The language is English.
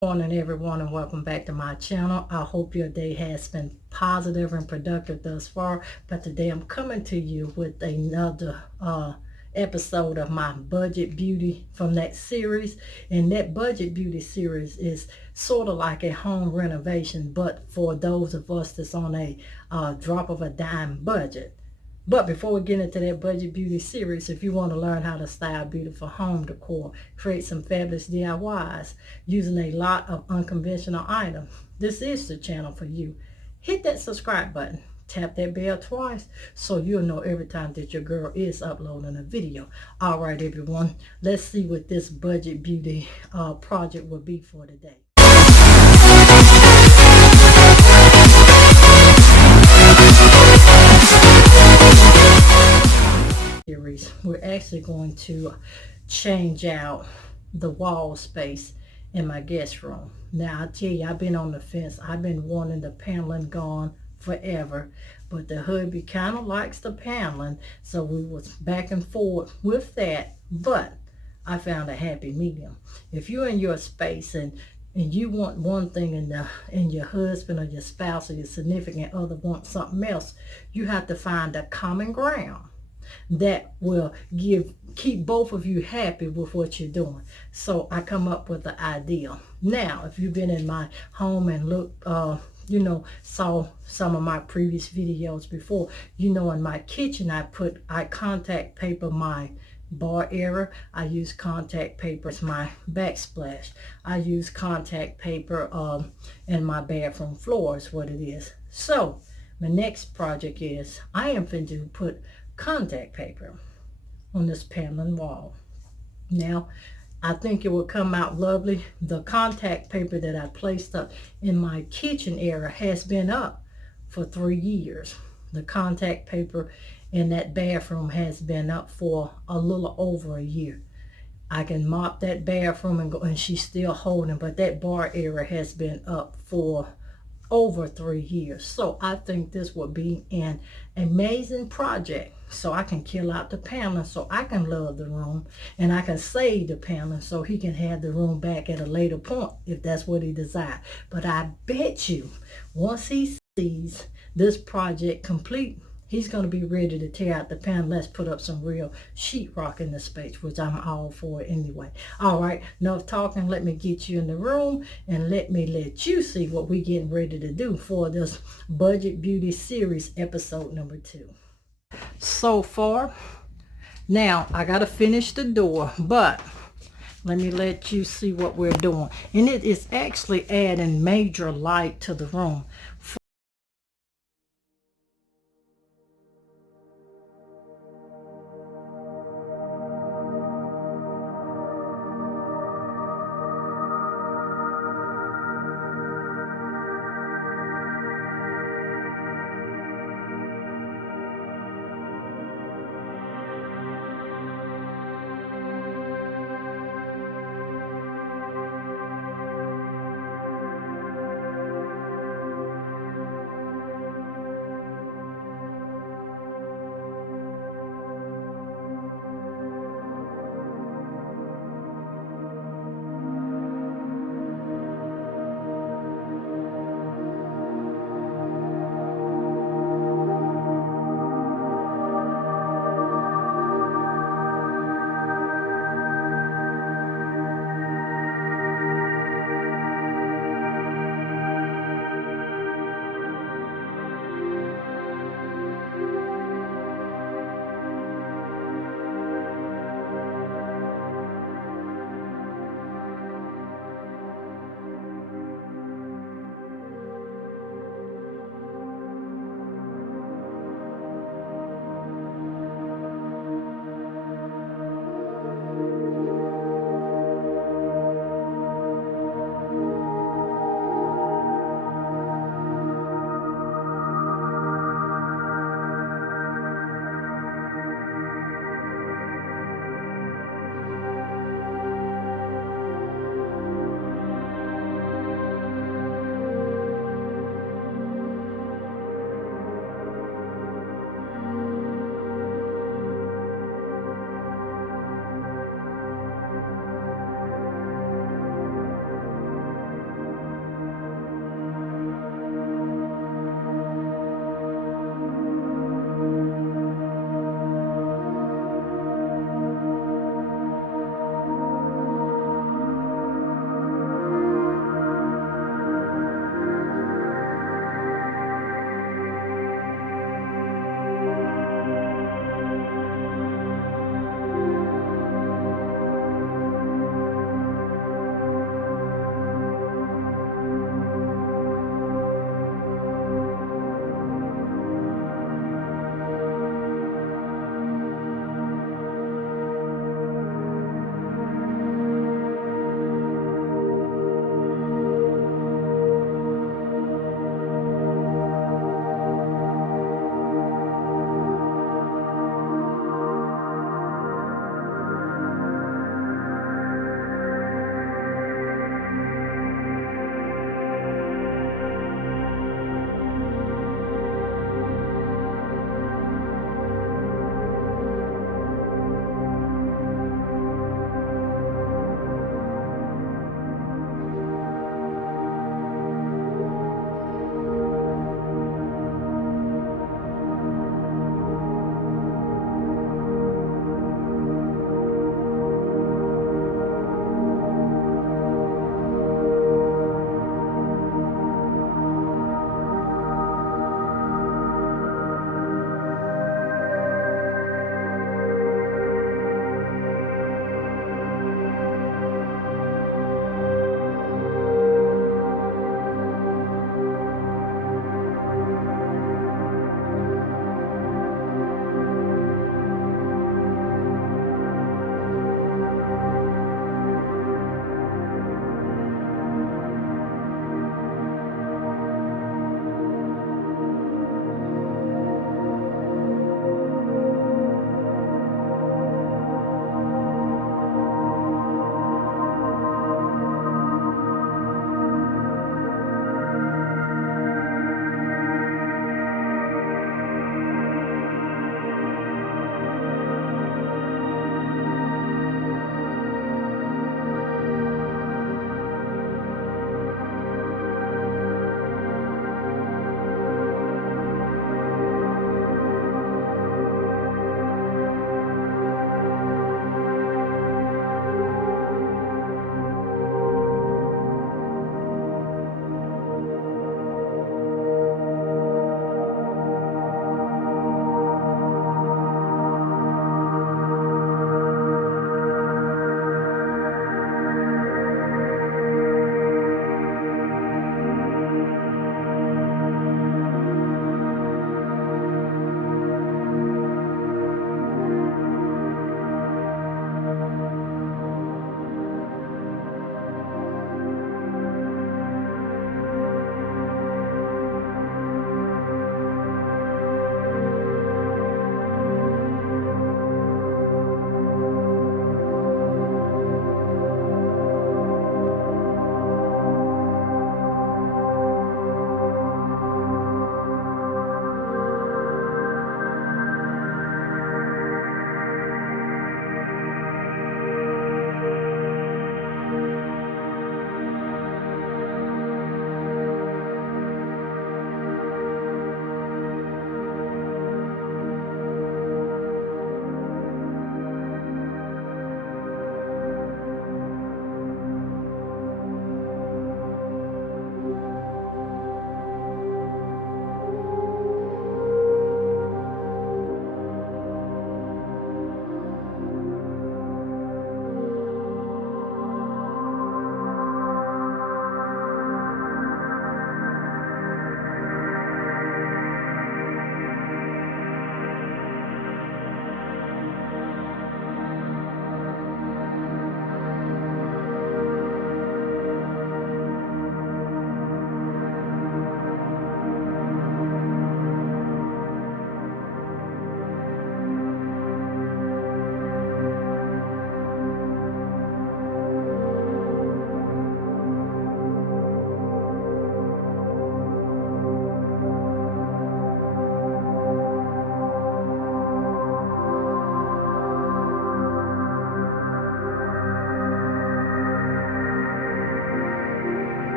Morning everyone, and welcome back to my channel. I hope your day has been positive and productive thus far, but today I'm coming to you with another episode of my budget beauty from that series. And that budget beauty series is sort of like a home renovation, but for those of us that's on a drop of a dime budget. But before we get into that budget beauty series, if you want to learn how to style beautiful home decor, create some fabulous DIYs using a lot of unconventional items, this is the channel for you. Hit that subscribe button. Tap that bell twice so you'll know every time that your girl is uploading a video. All right, everyone, let's see what this budget beauty project will be for today. We're actually going to change out the wall space in my guest room. Now I tell you, I've been on the fence. I've been wanting the paneling gone forever, but the hubby kind of likes the paneling, so we was back and forth with that, but I found a happy medium. If you're in your space and you want one thing and your husband or your spouse or your significant other wants something else, you have to find a common ground that will keep both of you happy with what you're doing. So I come up with the ideal. Now, if you've been in my home and looked, saw some of my previous videos before, in my kitchen I contact paper my bar area. I use contact paper as my backsplash. I use contact paper in my bathroom floor is what it is. So my next project is I am going to put contact paper on this paneling wall. Now I think it will come out lovely. The contact paper that I placed up in my kitchen area has been up for 3 years. The contact paper in that bathroom has been up for a little over a year. I can mop that bathroom and go, and she's still holding, but that bar area has been up for over 3 years. So I think this would be an amazing project, so I can kill out the paneling so I can love the room, and I can save the paneling so he can have the room back at a later point if that's what he desires. But I bet you once he sees this project complete, he's going to be ready to tear out the panel. Let's put up some real sheetrock in the space, which I'm all for anyway. All right, enough talking. Let me get you in the room and let you see what we're getting ready to do for this Budget Beauty Series episode number 2. So far, now I got to finish the door, but let me let you see what we're doing. And it is actually adding major light to the room.